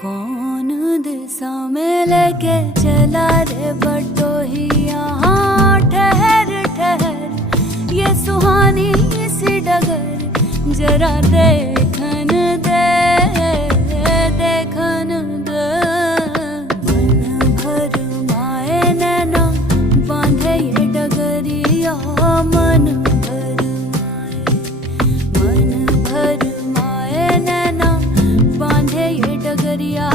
कौन दिशा में लेके चला रे बटोहिया। हाँ ठहर ठहर ये सुहानी सी डगर जरा देखन दे देखन दे। मन भर माए नैना बांधे ये डगरिया। मन भर माए नैना बांधे ये डगरिया।